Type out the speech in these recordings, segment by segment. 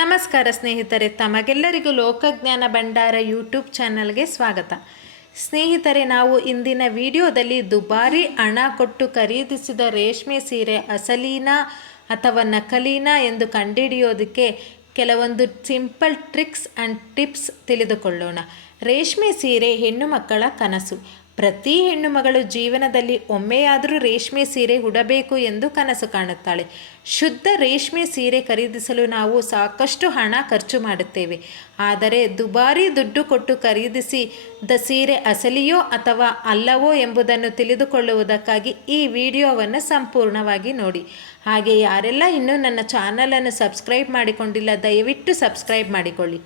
ನಮಸ್ಕಾರ ಸ್ನೇಹಿತರೆ, ತಮಗೆಲ್ಲರಿಗೂ ಲೋಕಜ್ಞಾನ ಭಂಡಾರ ಯೂಟ್ಯೂಬ್ ಚಾನಲ್ಗೆ ಸ್ವಾಗತ. ಸ್ನೇಹಿತರೆ, ನಾವು ಇಂದಿನ ವಿಡಿಯೋದಲ್ಲಿ ದುಬಾರಿ ಹಣ ಕೊಟ್ಟು ಖರೀದಿಸಿದ ರೇಷ್ಮೆ ಸೀರೆ ಅಸಲೀನಾ ಅಥವಾ ನಕಲೀನಾ ಎಂದು ಕಂಡುಹಿಡಿಯೋದಕ್ಕೆ ಕೆಲವೊಂದು ಸಿಂಪಲ್ ಟ್ರಿಕ್ಸ್ ಆ್ಯಂಡ್ ಟಿಪ್ಸ್ ತಿಳಿದುಕೊಳ್ಳೋಣ. ರೇಷ್ಮೆ ಸೀರೆ ಹೆಣ್ಣು ಮಕ್ಕಳ ಕನಸು. ಪ್ರತಿ ಹೆಣ್ಣು ಮಗಳು ಜೀವನದಲ್ಲಿ ಒಮ್ಮೆಯಾದರೂ ರೇಷ್ಮೆ ಸೀರೆ ಉಡಬೇಕು ಎಂದು ಕನಸು ಕಾಣುತ್ತಾಳೆ. ಶುದ್ಧ ರೇಷ್ಮೆ ಸೀರೆ ಖರೀದಿಸಲು ನಾವು ಸಾಕಷ್ಟು ಹಣ ಖರ್ಚು ಮಾಡುತ್ತೇವೆ. ಆದರೆ ದುಬಾರಿ ದುಡ್ಡು ಕೊಟ್ಟು ಖರೀದಿಸಿ ದ ಸೀರೆ ಅಸಲಿಯೋ ಅಥವಾ ಅಲ್ಲವೋ ಎಂಬುದನ್ನು ತಿಳಿದುಕೊಳ್ಳುವುದಕ್ಕಾಗಿ ಈ ವಿಡಿಯೋವನ್ನು ಸಂಪೂರ್ಣವಾಗಿ ನೋಡಿ. ಹಾಗೆ ಯಾರೆಲ್ಲ ಇನ್ನೂ ನನ್ನ ಚಾನಲನ್ನು ಸಬ್ಸ್ಕ್ರೈಬ್ ಮಾಡಿಕೊಂಡಿಲ್ಲ, ದಯವಿಟ್ಟು ಸಬ್ಸ್ಕ್ರೈಬ್ ಮಾಡಿಕೊಳ್ಳಿ.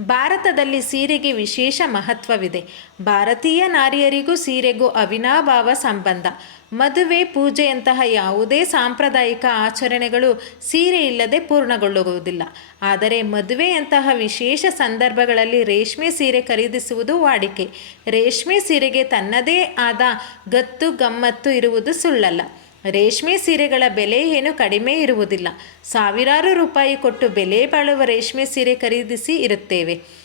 ಭಾರತದಲ್ಲಿ ಸೀರೆಗೆ ವಿಶೇಷ ಮಹತ್ವವಿದೆ. ಭಾರತೀಯ ನಾರಿಯರಿಗೂ ಸೀರೆಗೂ ಅವಿನಾಭಾವ ಸಂಬಂಧ. ಮದುವೆ, ಪೂಜೆಯಂತಹ ಯಾವುದೇ ಸಾಂಪ್ರದಾಯಿಕ ಆಚರಣೆಗಳು ಸೀರೆ ಇಲ್ಲದೆ ಪೂರ್ಣಗೊಳ್ಳುವುದಿಲ್ಲ. ಆದರೆ ಮದುವೆಯಂತಹ ವಿಶೇಷ ಸಂದರ್ಭಗಳಲ್ಲಿ ರೇಷ್ಮೆ ಸೀರೆ ಖರೀದಿಸುವುದು ವಾಡಿಕೆ. ರೇಷ್ಮೆ ಸೀರೆಗೆ ತನ್ನದೇ ಆದ ಗತ್ತು ಗಮ್ಮತ್ತು ಇರುವುದು ಸುಳ್ಳಲ್ಲ. ರೇಷ್ಮೆ ಸೀರೆಗಳ ಬೆಲೆ ಏನು ಕಡಿಮೆ ಇರುವುದಿಲ್ಲ. ಸಾವಿರಾರು ರೂಪಾಯಿ ಕೊಟ್ಟು ಬೆಲೆ ಬಾಳುವ ರೇಷ್ಮೆ ಸೀರೆ ಖರೀದಿಸಿ ಇರುತ್ತೇವೆ.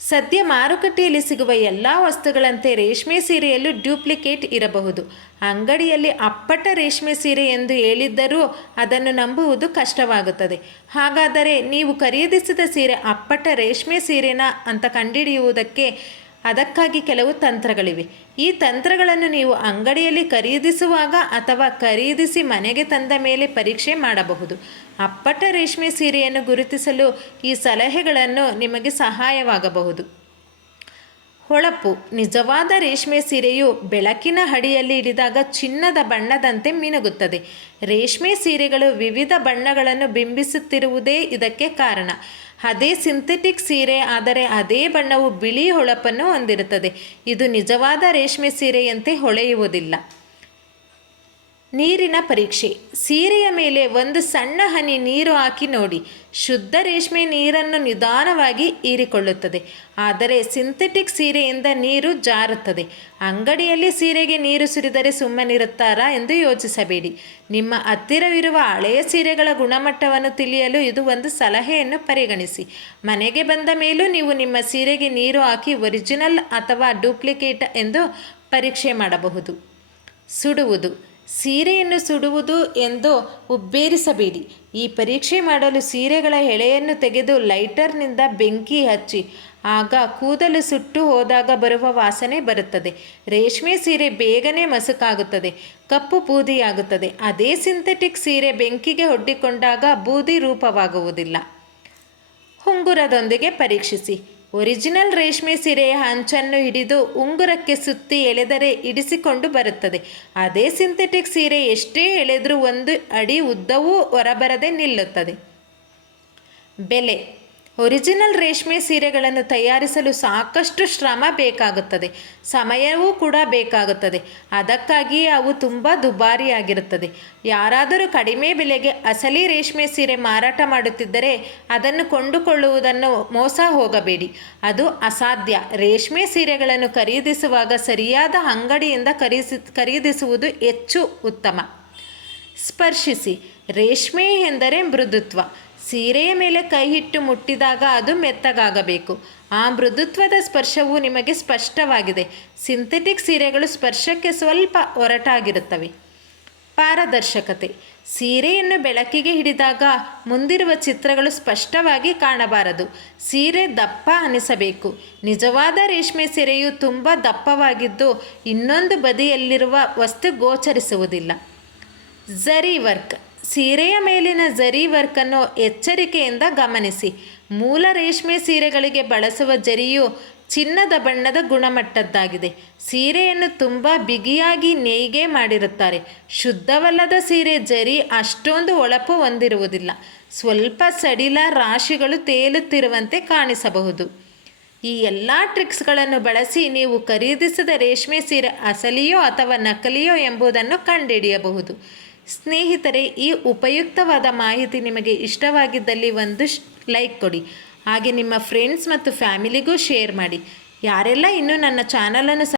ಸದ್ಯ ಮಾರುಕಟ್ಟೆಯಲ್ಲಿ ಸಿಗುವ ಎಲ್ಲ ವಸ್ತುಗಳಂತೆ ರೇಷ್ಮೆ ಸೀರೆಯಲ್ಲೂ ಡ್ಯೂಪ್ಲಿಕೇಟ್ ಇರಬಹುದು. ಅಂಗಡಿಯಲ್ಲಿ ಅಪ್ಪಟ ರೇಷ್ಮೆ ಸೀರೆ ಎಂದು ಹೇಳಿದ್ದರೂ ಅದನ್ನು ನಂಬುವುದು ಕಷ್ಟವಾಗುತ್ತದೆ. ಹಾಗಾದರೆ ನೀವು ಖರೀದಿಸಿದ ಸೀರೆ ಅಪ್ಪಟ ರೇಷ್ಮೆ ಸೀರೆನಾ ಅಂತ ಕಂಡುಹಿಡಿಯುವುದಕ್ಕೆ ಅದಕ್ಕಾಗಿ ಕೆಲವು ತಂತ್ರಗಳಿವೆ. ಈ ತಂತ್ರಗಳನ್ನು ನೀವು ಅಂಗಡಿಯಲ್ಲಿ ಖರೀದಿಸುವಾಗ ಅಥವಾ ಖರೀದಿಸಿ ಮನೆಗೆ ತಂದ ಮೇಲೆ ಪರೀಕ್ಷೆ ಮಾಡಬಹುದು. ಅಪ್ಪಟ ರೇಷ್ಮೆ ಸೀರೆಯನ್ನು ಗುರುತಿಸಲು ಈ ಸಲಹೆಗಳನ್ನು ನಿಮಗೆ ಸಹಾಯವಾಗಬಹುದು. ಹೊಳಪು. ನಿಜವಾದ ರೇಷ್ಮೆ ಸೀರೆಯು ಬೆಳಕಿನ ಹಡಿಯಲ್ಲಿ ಹಿಡಿದಾಗ ಚಿನ್ನದ ಬಣ್ಣದಂತೆ ಮಿನುಗುತ್ತದೆ. ರೇಷ್ಮೆ ಸೀರೆಗಳು ವಿವಿಧ ಬಣ್ಣಗಳನ್ನು ಬಿಂಬಿಸುತ್ತಿರುವುದೇ ಇದಕ್ಕೆ ಕಾರಣ. ಅದೇ ಸಿಂಥೆಟಿಕ್ ಸೀರೆ ಆದರೆ ಅದೇ ಬಣ್ಣವು ಬಿಳಿ ಹೊಳಪನ್ನು ಹೊಂದಿರುತ್ತದೆ. ಇದು ನಿಜವಾದ ರೇಷ್ಮೆ ಸೀರೆಯಂತೆ ಹೊಳೆಯುವುದಿಲ್ಲ. ನೀರಿನ ಪರೀಕ್ಷೆ. ಸೀರೆಯ ಮೇಲೆ ಒಂದು ಸಣ್ಣ ಹನಿ ನೀರು ಹಾಕಿ ನೋಡಿ. ಶುದ್ಧ ರೇಷ್ಮೆ ನೀರನ್ನು ನಿಧಾನವಾಗಿ ಹೀರಿಕೊಳ್ಳುತ್ತದೆ. ಆದರೆ ಸಿಂಥೆಟಿಕ್ ಸೀರೆಯಿಂದ ನೀರು ಜಾರುತ್ತದೆ. ಅಂಗಡಿಯಲ್ಲಿ ಸೀರೆಗೆ ನೀರು ಸುರಿದರೆ ಸುಮ್ಮನಿರುತ್ತಾರಾ ಎಂದು ಯೋಚಿಸಬೇಡಿ. ನಿಮ್ಮ ಹತ್ತಿರವಿರುವ ಹಳೆಯ ಸೀರೆಗಳ ಗುಣಮಟ್ಟವನ್ನು ತಿಳಿಯಲು ಇದು ಒಂದು ಸಲಹೆಯನ್ನು ಪರಿಗಣಿಸಿ. ಮನೆಗೆ ಬಂದ ಮೇಲೂ ನೀವು ನಿಮ್ಮ ಸೀರೆಗೆ ನೀರು ಹಾಕಿ ಒರಿಜಿನಲ್ ಅಥವಾ ಡೂಪ್ಲಿಕೇಟ್ ಎಂದು ಪರೀಕ್ಷೆ ಮಾಡಬಹುದು. ಸುಡುವುದು. ಸೀರೆಯನ್ನು ಸುಡುವುದು ಎಂದು ಉಬ್ಬೇರಿಸಬೇಡಿ. ಈ ಪರೀಕ್ಷೆ ಮಾಡಲು ಸೀರೆಗಳ ಎಳೆಯನ್ನು ತೆಗೆದು ಲೈಟರ್ನಿಂದ ಬೆಂಕಿ ಹಚ್ಚಿ, ಆಗ ಕೂದಲು ಸುಟ್ಟು ಹೋದಾಗ ಬರುವ ವಾಸನೆ ಬರುತ್ತದೆ. ರೇಷ್ಮೆ ಸೀರೆ ಬೇಗನೆ ಮಸುಕಾಗುತ್ತದೆ, ಕಪ್ಪು ಬೂದಿಯಾಗುತ್ತದೆ. ಅದೇ ಸಿಂಥೆಟಿಕ್ ಸೀರೆ ಬೆಂಕಿಗೆ ಒಡ್ಡಿಕೊಂಡಾಗ ಬೂದಿ ರೂಪವಾಗುವುದಿಲ್ಲ. ಉಂಗುರದೊಂದಿಗೆ ಪರೀಕ್ಷಿಸಿ. ಒರಿಜಿನಲ್ ರೇಷ್ಮೆ ಸೀರೆಯ ಅಂಚನ್ನು ಹಿಡಿದು ಉಂಗುರಕ್ಕೆ ಸುತ್ತಿ ಎಳೆದರೆ ಇಡಿಸಿಕೊಂಡು ಬರುತ್ತದೆ. ಅದೇ ಸಿಂಥೆಟಿಕ್ ಸೀರೆ ಎಷ್ಟೇ ಎಳೆದರೂ ಒಂದು ಅಡಿ ಉದ್ದವೂ ಹೊರಬರದೆ ನಿಲ್ಲುತ್ತದೆ. ಬೆಲೆ ಒರಿಜಿನಲ್ ರೇಷ್ಮೆ ಸೀರೆಗಳನ್ನು ತಯಾರಿಸಲು ಸಾಕಷ್ಟು ಶ್ರಮ ಬೇಕಾಗುತ್ತದೆ, ಸಮಯವೂ ಕೂಡ ಬೇಕಾಗುತ್ತದೆ. ಅದಕ್ಕಾಗಿ ಅವು ತುಂಬ ದುಬಾರಿಯಾಗಿರುತ್ತದೆ. ಯಾರಾದರೂ ಕಡಿಮೆ ಬೆಲೆಗೆ ಅಸಲಿ ರೇಷ್ಮೆ ಸೀರೆ ಮಾರಾಟ ಮಾಡುತ್ತಿದ್ದರೆ ಅದನ್ನು ಕೊಂಡುಕೊಳ್ಳುವುದನ್ನು ಮೋಸ ಹೋಗಬೇಡಿ. ಅದು ಅಸಾಧ್ಯ. ರೇಷ್ಮೆ ಸೀರೆಗಳನ್ನು ಖರೀದಿಸುವಾಗ ಸರಿಯಾದ ಅಂಗಡಿಯಿಂದ ಖರೀದಿಸಿ ಖರೀದಿಸುವುದು ಹೆಚ್ಚು ಉತ್ತಮ. ಸ್ಪರ್ಶಿಸಿ. ರೇಷ್ಮೆ ಎಂದರೆ ಮೃದುತ್ವ. ಸೀರೆಯ ಮೇಲೆ ಕೈ ಹಿಟ್ಟು ಮುಟ್ಟಿದಾಗ ಅದು ಮೆತ್ತಗಾಗಬೇಕು. ಆ ಮೃದುತ್ವದ ಸ್ಪರ್ಶವು ನಿಮಗೆ ಸ್ಪಷ್ಟವಾಗಿದೆ. ಸಿಂಥೆಟಿಕ್ ಸೀರೆಗಳು ಸ್ಪರ್ಶಕ್ಕೆ ಸ್ವಲ್ಪ ಒರಟಾಗಿರುತ್ತವೆ. ಪಾರದರ್ಶಕತೆ. ಸೀರೆಯನ್ನು ಬೆಳಕಿಗೆ ಹಿಡಿದಾಗ ಮುಂದಿರುವ ಚಿತ್ರಗಳು ಸ್ಪಷ್ಟವಾಗಿ ಕಾಣಬಾರದು. ಸೀರೆ ದಪ್ಪ ಅನಿಸಬೇಕು. ನಿಜವಾದ ರೇಷ್ಮೆ ಸೀರೆಯು ತುಂಬ ದಪ್ಪವಾಗಿದ್ದು ಇನ್ನೊಂದು ಬದಿಯಲ್ಲಿರುವ ವಸ್ತು ಗೋಚರಿಸುವುದಿಲ್ಲ. ಝರಿ ವರ್ಕ್. ಸೀರೆಯ ಮೇಲಿನ ಜರಿ ವರ್ಕನ್ನು ಎಚ್ಚರಿಕೆಯಿಂದ ಗಮನಿಸಿ. ಮೂಲ ರೇಷ್ಮೆ ಸೀರೆಗಳಿಗೆ ಬಳಸುವ ಜರಿಯು ಚಿನ್ನದ ಬಣ್ಣದ ಗುಣಮಟ್ಟದ್ದಾಗಿದೆ. ಸೀರೆಯನ್ನು ತುಂಬ ಬಿಗಿಯಾಗಿ ನೇಯ್ಗೆ ಮಾಡಿರುತ್ತಾರೆ. ಶುದ್ಧವಲ್ಲದ ಸೀರೆ ಜರಿ ಅಷ್ಟೊಂದು ಒಳಪು ಹೊಂದಿರುವುದಿಲ್ಲ. ಸ್ವಲ್ಪ ಸಡಿಲ ರಾಶಿಗಳು ತೇಲುತ್ತಿರುವಂತೆ ಕಾಣಿಸಬಹುದು. ಈ ಎಲ್ಲ ಟ್ರಿಕ್ಸ್ಗಳನ್ನು ಬಳಸಿ ನೀವು ಖರೀದಿಸಿದ ರೇಷ್ಮೆ ಸೀರೆ ಅಸಲಿಯೋ ಅಥವಾ ನಕಲಿಯೋ ಎಂಬುದನ್ನು ಕಂಡುಹಿಡಿಯಬಹುದು ಸ್ನೇಹಿತರೆ, ಈ ಉಪಯುಕ್ತವಾದ ಮಾಹಿತಿ ನಿಮಗೆ ಇಷ್ಟವಾಗಿದ್ದಲ್ಲಿ ಒಂದು ಲೈಕ್ ಕೊಡಿ. ಹಾಗೆ ನಿಮ್ಮ ಫ್ರೆಂಡ್ಸ್ ಮತ್ತು ಫ್ಯಾಮಿಲಿಗೂ ಶೇರ್ ಮಾಡಿ. ಯಾರೆಲ್ಲ ಇನ್ನೂ ನನ್ನ ಚಾನಲನ್ನು